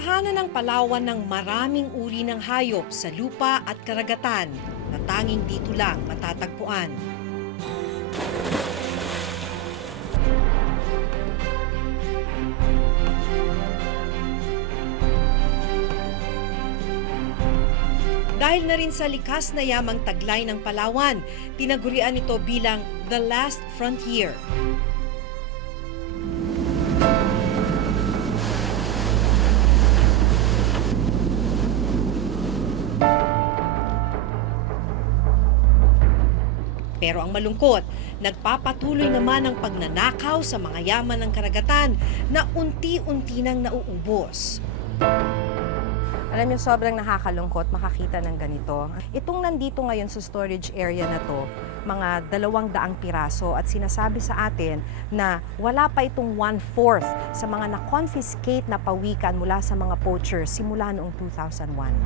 Tahanan ng Palawan ng maraming uri ng hayop sa lupa at karagatan na tanging dito lang matatagpuan. Dahil na rin sa likas na yamang taglay ng Palawan, tinagurian ito bilang The Last Frontier. Pero ang malungkot, nagpapatuloy naman ang pagnanakaw sa mga yaman ng karagatan na unti-unti nang nauubos. Alam niyo, sobrang nakakalungkot makakita ng ganito. Itong nandito ngayon sa storage area na to, mga 200 piraso at sinasabi sa atin na wala pa itong 1/4 sa mga na-confiscate na pawikan mula sa mga poachers simula noong 2001.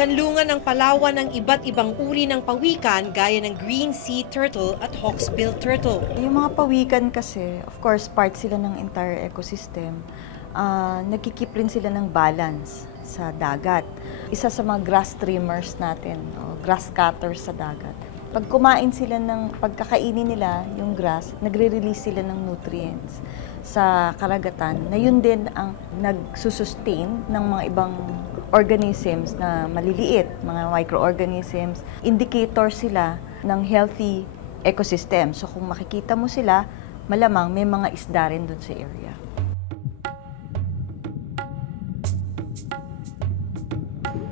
Kanlungan ng Palawan ng iba't ibang uri ng pawikan gaya ng green sea turtle at hawksbill turtle. Yung mga pawikan kasi, of course, part sila ng entire ecosystem. Nagkikip rin sila ng balance sa dagat. Isa sa mga grass trimmers natin, o grass cutters sa dagat. Pag kumain sila pagkakainin nila yung grass, nagre-release sila ng nutrients sa karagatan na yun din ang nagsusustain ng mga ibang organisms na maliliit, mga microorganisms. Indicator sila ng healthy ecosystem. So kung makikita mo sila, malamang may mga isda rin dun sa area.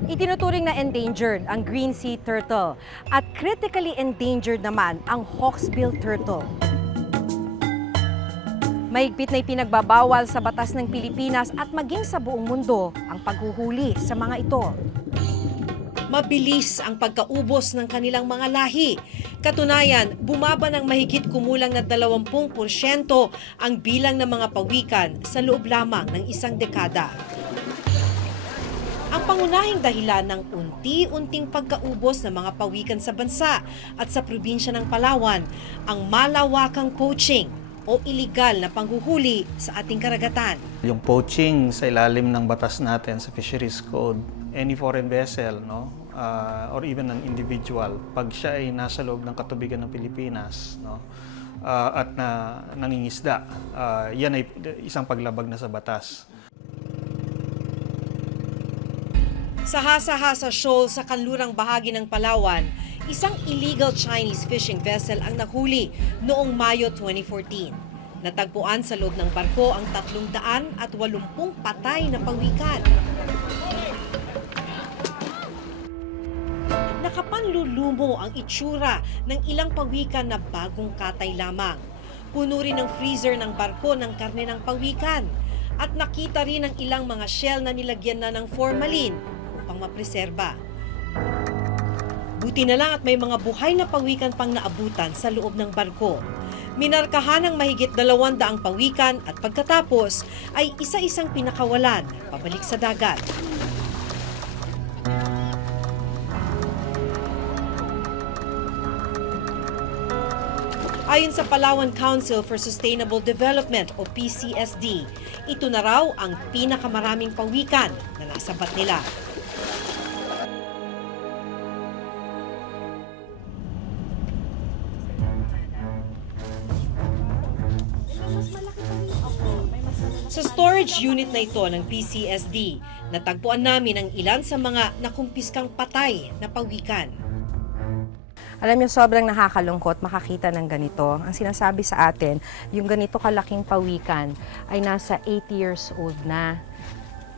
Itinuturing na endangered ang green sea turtle at critically endangered naman ang hawksbill turtle. Mahigpit na ipinagbabawal sa batas ng Pilipinas at maging sa buong mundo ang paghuhuli sa mga ito. Mabilis ang pagkaubos ng kanilang mga lahi. Katunayan, bumaba ng mahigit kumulang na 20% ang bilang ng mga pawikan sa loob lamang ng isang dekada. Ang pangunahing dahilan ng unti-unting pagkaubos ng mga pawikan sa bansa at sa probinsya ng Palawan, ang malawakang poaching o iligal na panghuhuli sa ating karagatan. Yung poaching sa ilalim ng batas natin sa Fisheries Code, any foreign vessel, or even an individual, pag siya ay nasa loob ng katubigan ng Pilipinas, at nangingisda, yan ay isang paglabag na sa batas. Sa Hasa-Hasa Shoal sa kanlurang bahagi ng Palawan, isang illegal Chinese fishing vessel ang nahuli noong Mayo 2014. Natagpuan sa loob ng barko ang 380 patay na pawikan. Nakapanlulumo ang itsura ng ilang pawikan na bagong katay lamang. Puno rin ng freezer ng barko ng karne ng pawikan. At nakita rin ang ilang mga shell na nilagyan na ng formalin upang mapreserba. Buti na lang at may mga buhay na pawikan pang naabutan sa loob ng barko. Minarkahan ng mahigit 200 pawikan at pagkatapos ay isa-isang pinakawalan pabalik sa dagat. Ayon sa Palawan Council for Sustainable Development o PCSD, ito na raw ang pinakamaraming pawikan na nasabat nila. Sa storage unit na ito ng PCSD, natagpuan namin ang ilan sa mga nakumpiskang patay na pawikan. Alam niyo, sobrang nakakalungkot makakita ng ganito. Ang sinasabi sa atin, yung ganito kalaking pawikan ay nasa 80 years old na.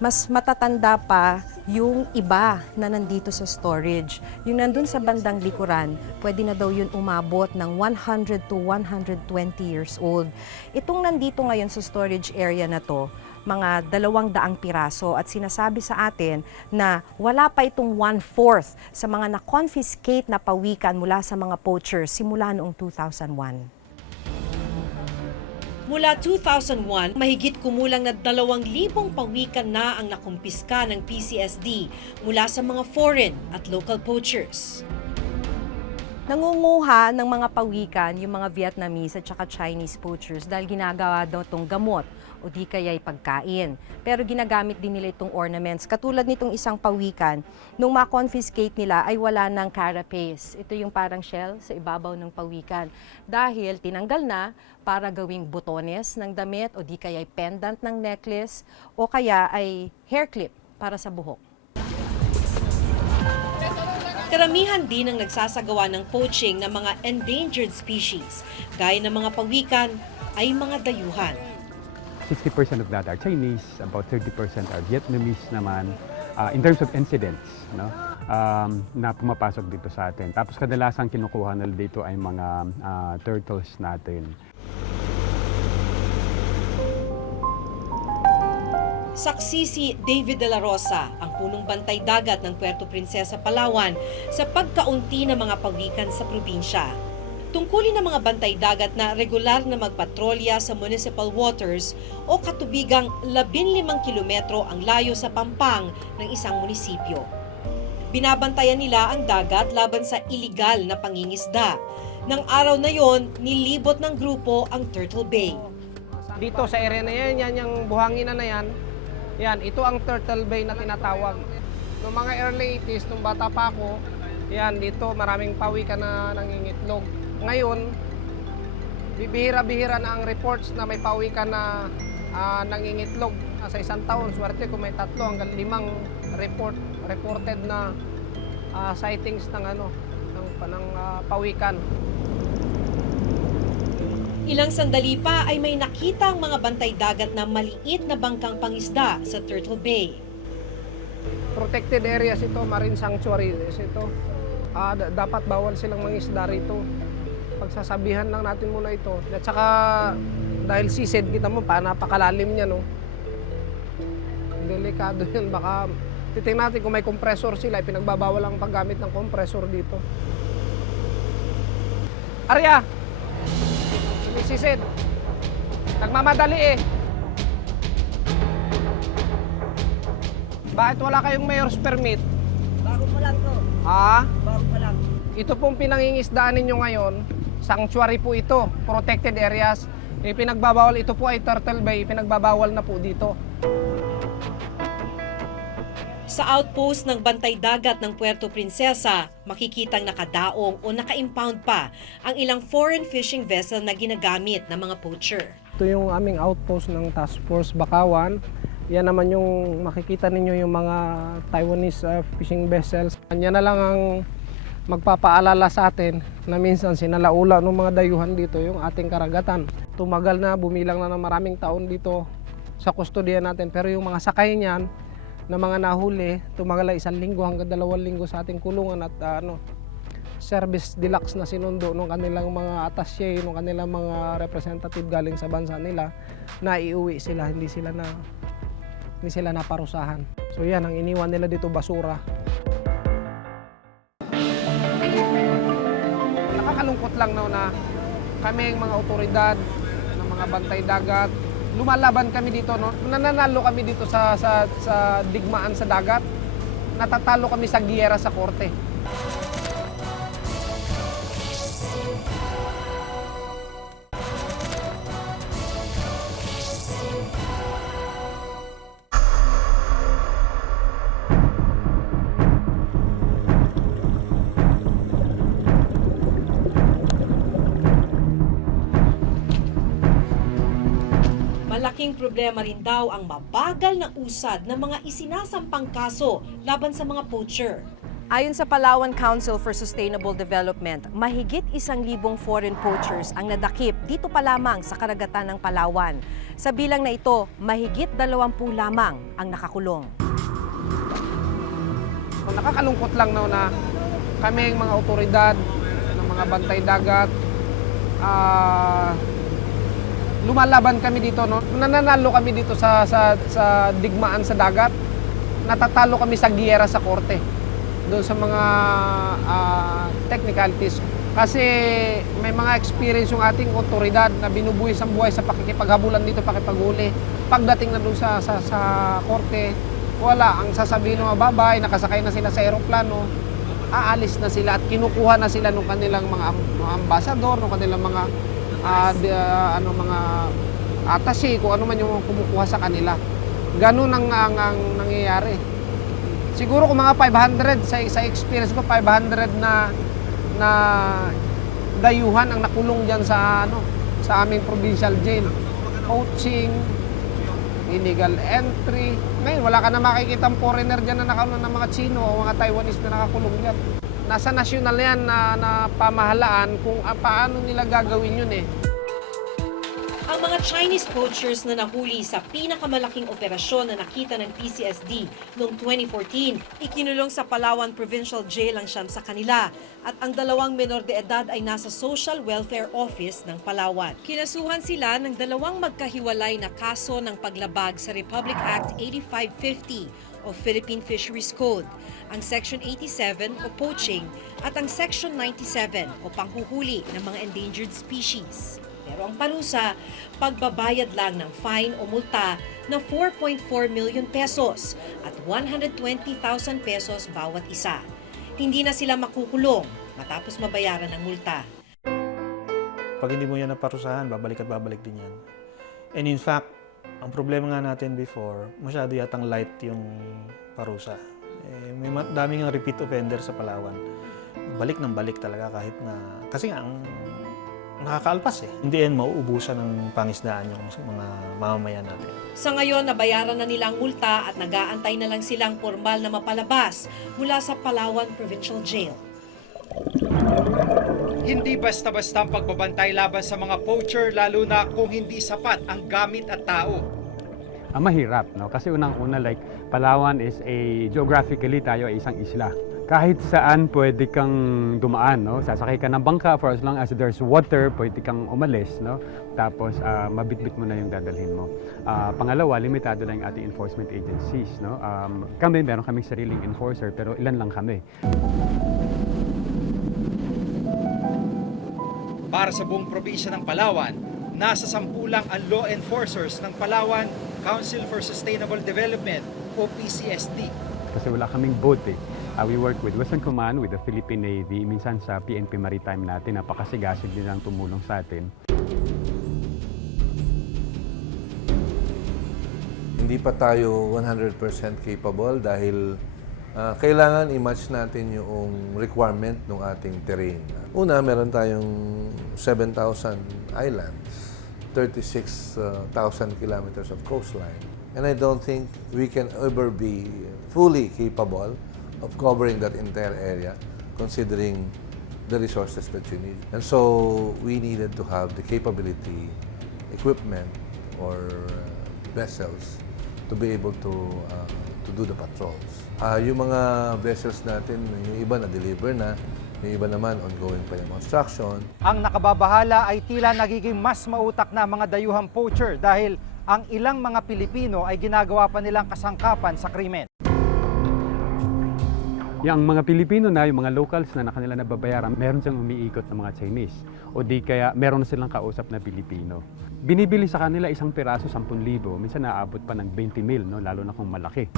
Mas matatanda pa yung iba na nandito sa storage. Yung nandun sa bandang likuran, pwede na daw yun umabot ng 100 to 120 years old. Itong nandito ngayon sa storage area na to, mga 200 piraso at sinasabi sa atin na wala pa itong 1/4 sa mga na-confiscate na pawikan mula sa mga poachers simula noong 2001. Mula 2001, mahigit kumulang na 2,000 pawikan na ang nakumpiska ng PCSD mula sa mga foreign at local poachers. Nangunguha ng mga pawikan yung mga Vietnamese at saka Chinese poachers dahil ginagawa daw itong gamot o di kaya'y pagkain. Pero ginagamit din nila itong ornaments. Katulad nitong isang pawikan, nung ma-confiscate nila ay wala ng carapace. Ito yung parang shell sa ibabaw ng pawikan. Dahil tinanggal na para gawing butones ng damit o di kaya'y pendant ng necklace o kaya ay hair clip para sa buhok. Karamihan din ang nagsasagawa ng poaching ng mga endangered species, gaya ng mga pawikan ay mga dayuhan. 60% of that are Chinese, about 30% are Vietnamese naman, in terms of incidents, no? Na pumapasok dito sa atin. Tapos kadalasang kinukuha nila dito ay mga turtles natin. Saksi si David de la Rosa, ang punong bantay dagat ng Puerto Princesa, Palawan, sa pagkaunti ng mga pawikan sa probinsya. Tungkulin ng mga bantay dagat na regular na magpatrolya sa municipal waters o katubigang 15 kilometro ang layo sa pampang ng isang munisipyo. Binabantayan nila ang dagat laban sa iligal na pangingisda. Nang araw na yon, nilibot ng grupo ang Turtle Bay. Dito sa area na yan, yan yung buhanginan na yan. Yan, ito ang Turtle Bay na tinatawag. Noong mga early 80s, nung bata pa ako, yan, dito maraming pawikan na nangingitlog. Ngayon, bihira-bihira na ang reports na may pawikan na nangingitlog. Sa isang taon, swerte kung may 3 hanggang 5 reported na sightings ng pawikan. Ilang sandali pa ay may nakita ang mga bantay dagat na maliit na bangkang pangisda sa Turtle Bay. Protected areas ito, marine sanctuaries ito. Dapat bawal silang mangisda rito. Pagsasabihan lang natin muna ito. At saka dahil seated, kita mo pa, napakalalim niya, no? Delikado yun. Baka titingnan natin kung may compressor sila, pinagbabawal ang paggamit ng compressor dito. Arya! Sumisid. Nagmamadali eh. Bakit wala kayong mayor's permit? Bago pa lang to. Ha? Bago pa lang. Ito pong pinangingisdaan ninyo ngayon, sanctuary po ito, protected areas. Ipinagbabawal, ito po ay Turtle Bay, ipinagbabawal na po dito. Sa outpost ng bantay dagat ng Puerto Princesa, makikitang nakadaong o naka-impound pa ang ilang foreign fishing vessel na ginagamit ng mga poacher. Ito yung aming outpost ng Task Force Bakawan. Yan naman yung makikita ninyo yung mga Taiwanese fishing vessels. Yan na lang ang magpapaalala sa atin na minsan sinalaula ng mga dayuhan dito yung ating karagatan. Tumagal na, bumilang na ng maraming taon dito sa kustodiya natin. Pero yung mga sakay niyan, na mga nahuli, tumagal ay 1 linggo hanggang 2 linggo sa ating kulungan at service deluxe na sinundo ng kanilang mga attaché, ng kanilang mga representative galing sa bansa nila, na iuwi sila, hindi sila naparusahan. So yan, ang iniwan nila dito basura. Nakakalungkot lang na kami ang mga otoridad ng mga bantay dagat, lumalaban kami dito, no? Nananalo kami dito sa digmaan sa dagat. Natatalo kami sa giyera sa korte. Malaking problema rin daw ang mabagal na usad ng mga isinasampang kaso laban sa mga poacher. Ayon sa Palawan Council for Sustainable Development, mahigit 1,000 foreign poachers ang nadakip dito pa lamang sa karagatan ng Palawan. Sa bilang na ito, mahigit 20 lamang ang nakakulong. Nakakalungkot lang na kami ang mga otoridad ng mga bantay dagat, lumalaban kami dito, no? Nananalo kami dito sa digmaan sa dagat. Natatalo kami sa giyera sa korte. Doon sa mga technicalities Kasi may mga experience yung ating otoridad na binubuhis ang buhay sa pakikipaghabulan dito, pakipaghuli. Pagdating na doon sa korte, wala. Ang sasabihin ng mababay, nakasakay na sila sa aeroplano, aalis na sila at kinukuha na sila ng kanilang mga ambasador, ng kanilang mga mga attaché, kung ano man yung kumukuha sa kanila. Ganun ang nangyayari. Siguro kung mga 500 sa experience ko, 500 na dayuhan ang nakulong diyan sa aming provincial jail. Poaching, illegal entry. Ngayon wala ka na makikitang foreigner diyan na nakakulong ng mga Chino o mga Taiwanese na nakakulong diyan. Nasa nasyonal yan na pamahalaan kung paano nila gagawin yun eh. Ang mga Chinese poachers na nahuli sa pinakamalaking operasyon na nakita ng PCSD noong 2014, ikinulong sa Palawan Provincial Jail ang siyam sa kanila at ang 2 menor de edad ay nasa Social Welfare Office ng Palawan. Kinasuhan sila ng 2 magkahiwalay na kaso ng paglabag sa Republic Act 8550 o Philippine Fisheries Code, ang Section 87 o poaching at ang Section 97 o panghuhuli ng mga endangered species. Pero ang parusa, pagbabayad lang ng fine o multa na 4.4 million pesos at 120,000 pesos bawat isa. Hindi na sila makukulong matapos mabayaran ng multa. Pag hindi mo yan naparusahan, babalik at babalik din yan. And in fact, ang problema nga natin before, masyado yatang light yung parusa. May daming ang repeat offender sa Palawan. Balik ng balik talaga kahit na, kasi nga ang nakakaalpas eh. Hindi yan mauubusan ng pangisdaan yung mga mamamayan natin. Sa ngayon, nabayaran na nilang multa at nag-aantay na lang silang formal na mapalabas mula sa Palawan Provincial Jail. Hindi basta-basta ang pagbabantay laban sa mga poacher, lalo na kung hindi sapat ang gamit at tao. Mahirap, no? Kasi unang-una, like, Palawan is geographically tayo ay isang isla. Kahit saan pwede kang dumaan, no? Sasakay ka ng bangka for as long as there's water, pwede kang umalis, no? Tapos mabitbit mo na yung dadalhin mo. Pangalawa, limitado lang yung ating enforcement agencies, no? Meron kaming sariling enforcer, pero ilan lang kami. Para sa buong probinsya ng Palawan, nasa 10 lang ang law enforcers ng Palawan Council for Sustainable Development o PCSD. Kasi wala kaming boat eh. We work with Western Command, with the Philippine Navy, minsan sa PNP Maritime natin, napakasigasig din ang tumulong sa atin. Hindi pa tayo 100% capable dahil kailangan i-match natin yung requirement ng ating terrain. Una, meron tayong 7,000 islands, 36,000 kilometers of coastline. And I don't think we can ever be fully capable of covering that entire area, considering the resources that you need. And so we needed to have the capability, equipment, or vessels to be able to do the patrols. Yung mga vessels natin, yung iba na-deliver na, yung iba naman ongoing pa yung construction. Ang nakababahala ay tila nagiging mas mautak na mga dayuhang poacher dahil ang ilang mga Pilipino ay ginagawa pa nilang kasangkapan sa krimen. Yung mga Pilipino na, yung mga locals na kanila nababayaran, meron siyang umiikot ng mga Chinese. O di kaya meron na silang kausap na Pilipino. Binibili sa kanila isang piraso 10,000, minsan naabot pa ng 20,000, no? Lalo na kung malaki.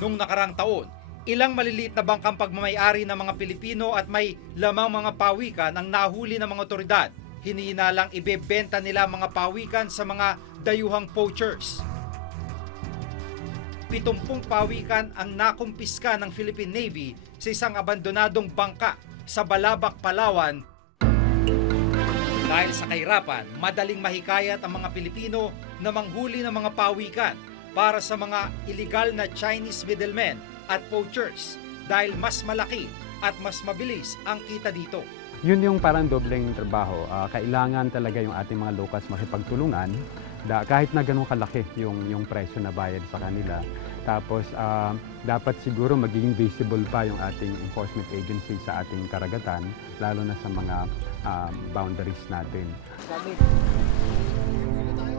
Nung nakarang taon, ilang maliliit na bangkang pagmamayari ng mga Pilipino at may lamang mga pawikan ang nahuli ng mga otoridad. Hinihinalang ibebenta nila mga pawikan sa mga dayuhang poachers. 70 pawikan ang nakumpiska ng Philippine Navy sa isang abandonadong bangka sa Balabac, Palawan. Dahil sa kahirapan, madaling mahikayat ang mga Pilipino na manghuli ng mga pawikan para sa mga illegal na Chinese middlemen at poachers dahil mas malaki at mas mabilis ang kita dito. Yun yung parang dobleng trabaho. Kailangan talaga yung ating mga locals makipagtulungan kahit na ganun kalaki yung presyo na bayad sa kanila. Tapos dapat siguro magiging visible pa yung ating enforcement agency sa ating karagatan, lalo na sa mga boundaries natin.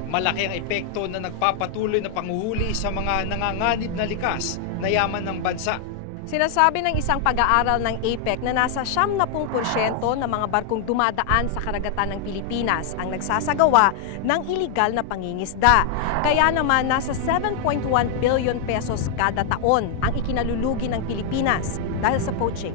Malaki ang epekto na nagpapatuloy na panghuhuli sa mga nanganganib na likas na yaman ng bansa. Sinasabi ng isang pag-aaral ng APEC na nasa 70% ng mga barkong dumadaan sa karagatan ng Pilipinas ang nagsasagawa ng iligal na pangingisda. Kaya naman nasa 7.1 billion pesos kada taon ang ikinalulugi ng Pilipinas dahil sa poaching.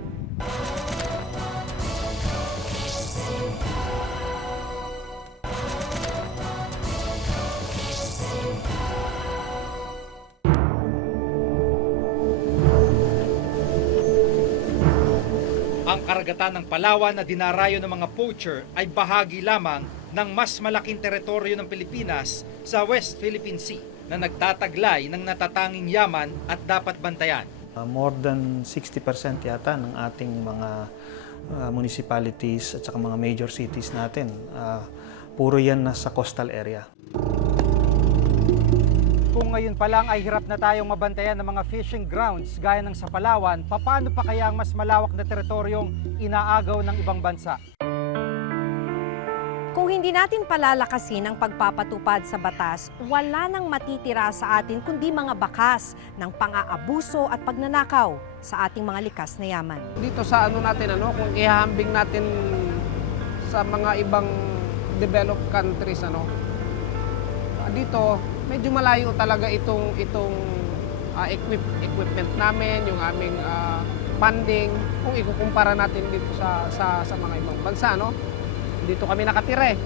Ang karagatan ng Palawan na dinarayo ng mga poacher ay bahagi lamang ng mas malaking teritoryo ng Pilipinas sa West Philippine Sea na nagtataglay ng natatanging yaman at dapat bantayan. More than 60% yata ng ating mga municipalities at saka mga major cities natin, puro yan nasa coastal area. Kung ngayon pa lang ay hirap na tayong mabantayan ng mga fishing grounds gaya ng sa Palawan, paano pa kaya ang mas malawak na teritoryong inaagaw ng ibang bansa? Kung hindi natin palalakasin ang pagpapatupad sa batas, wala nang matitira sa atin kundi mga bakas ng pang-aabuso at pagnanakaw sa ating mga likas na yaman. Dito sa kung ihahambing natin sa mga ibang developed countries, dito medyo malayo talaga itong equipment namin, yung aming funding, kung ikukumpara natin dito sa mga ibang bansa, Dito kami nakatira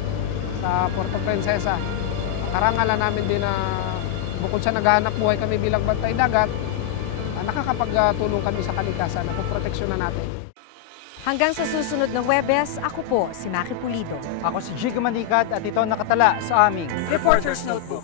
sa Puerto Princesa. Karangalan namin din na bukod sa naghahanap buhay kami bilang bantay dagat, nakakapagtulong kami sa kalikasan na poproteksyonan natin. Hanggang sa susunod na Huwebes, ako po si Maki Pulido. Ako si Jigo Manikad at ito nakatala sa aming Reporter's Notebook.